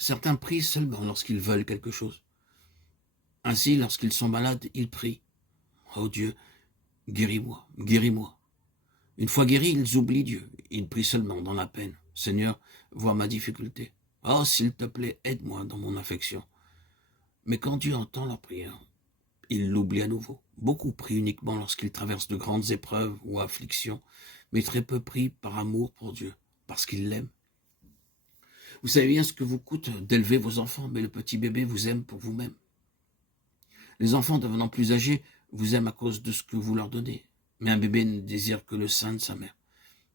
Certains prient seulement lorsqu'ils veulent quelque chose. Ainsi, lorsqu'ils sont malades, ils prient. Oh Dieu, guéris-moi, guéris-moi. Une fois guéris, ils oublient Dieu. Ils prient seulement dans la peine. Seigneur, vois ma difficulté. Oh, s'il te plaît, aide-moi dans mon affection. Mais quand Dieu entend leur prière, il l'oublie à nouveau. Beaucoup prient uniquement lorsqu'ils traversent de grandes épreuves ou afflictions, mais très peu prient par amour pour Dieu, parce qu'ils l'aiment. Vous savez bien ce que vous coûte d'élever vos enfants, mais le petit bébé vous aime pour vous-même. Les enfants devenant plus âgés vous aiment à cause de ce que vous leur donnez, mais un bébé ne désire que le sein de sa mère,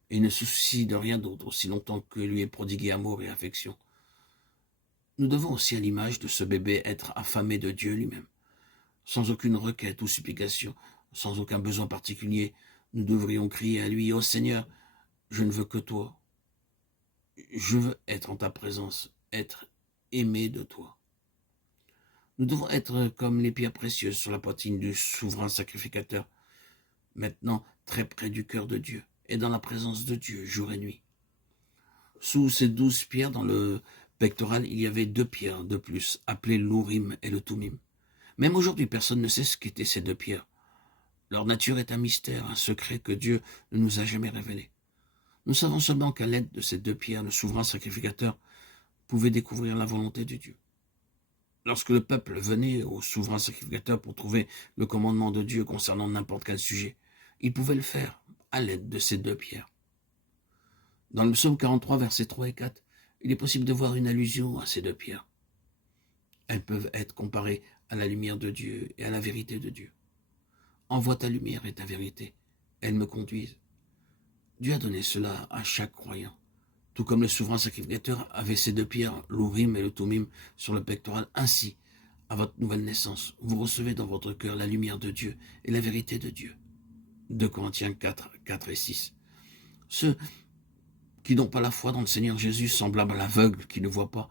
et ne se soucie de rien d'autre aussi longtemps que lui est prodigué amour et affection. Nous devons aussi, à l'image de ce bébé, être affamés de Dieu lui-même. Sans aucune requête ou supplication, sans aucun besoin particulier, nous devrions crier à lui, « Ô Seigneur, je ne veux que toi. Je veux être en ta présence, être aimé de toi. » Nous devons être comme les pierres précieuses sur la poitrine du souverain sacrificateur, maintenant très près du cœur de Dieu, et dans la présence de Dieu jour et nuit. Sous ces 12 pierres dans le pectoral, il y avait 2 pierres de plus, appelées l'Urim et le Thummim. Même aujourd'hui, personne ne sait ce qu'étaient ces 2 pierres. Leur nature est un mystère, un secret que Dieu ne nous a jamais révélé. Nous savons seulement qu'à l'aide de ces 2 pierres, le souverain sacrificateur pouvait découvrir la volonté de Dieu. Lorsque le peuple venait au souverain sacrificateur pour trouver le commandement de Dieu concernant n'importe quel sujet, il pouvait le faire à l'aide de ces 2 pierres. Dans le psaume 43, versets 3 et 4, il est possible de voir une allusion à ces 2 pierres. Elles peuvent être comparées à la lumière de Dieu et à la vérité de Dieu. Envoie ta lumière et ta vérité, elles me conduisent. Dieu a donné cela à chaque croyant. Tout comme le souverain sacrificateur avait ces 2 pierres, l'Urim et le Thummim, sur le pectoral. Ainsi, à votre nouvelle naissance, vous recevez dans votre cœur la lumière de Dieu et la vérité de Dieu. 2 Corinthiens 4, 4 et 6. Ceux qui n'ont pas la foi dans le Seigneur Jésus, semblables à l'aveugle qui ne voit pas,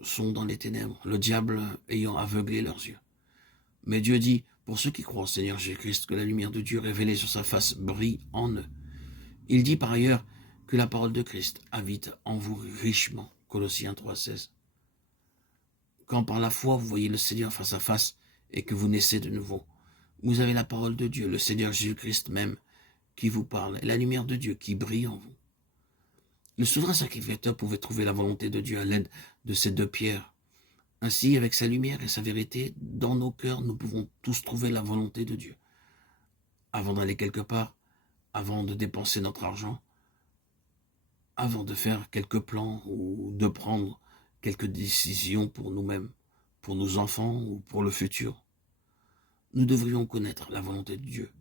sont dans les ténèbres, le diable ayant aveuglé leurs yeux. Mais Dieu dit, pour ceux qui croient au Seigneur Jésus-Christ, que la lumière de Dieu révélée sur sa face brille en eux. Il dit par ailleurs que la parole de Christ habite en vous richement. Colossiens 3,16. Quand par la foi vous voyez le Seigneur face à face et que vous naissez de nouveau, vous avez la parole de Dieu, le Seigneur Jésus-Christ même, qui vous parle, et la lumière de Dieu qui brille en vous. Le souverain sacrificateur pouvait trouver la volonté de Dieu à l'aide de ces 2 pierres. Ainsi, avec sa lumière et sa vérité, dans nos cœurs, nous pouvons tous trouver la volonté de Dieu. Avant d'aller quelque part, avant de dépenser notre argent, avant de faire quelques plans ou de prendre quelques décisions pour nous-mêmes, pour nos enfants ou pour le futur, nous devrions connaître la volonté de Dieu.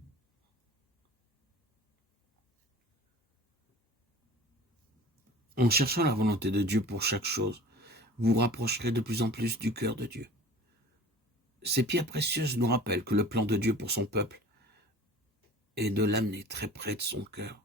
En cherchant la volonté de Dieu pour chaque chose, vous vous rapprocherez de plus en plus du cœur de Dieu. Ces pierres précieuses nous rappellent que le plan de Dieu pour son peuple est de l'amener très près de son cœur.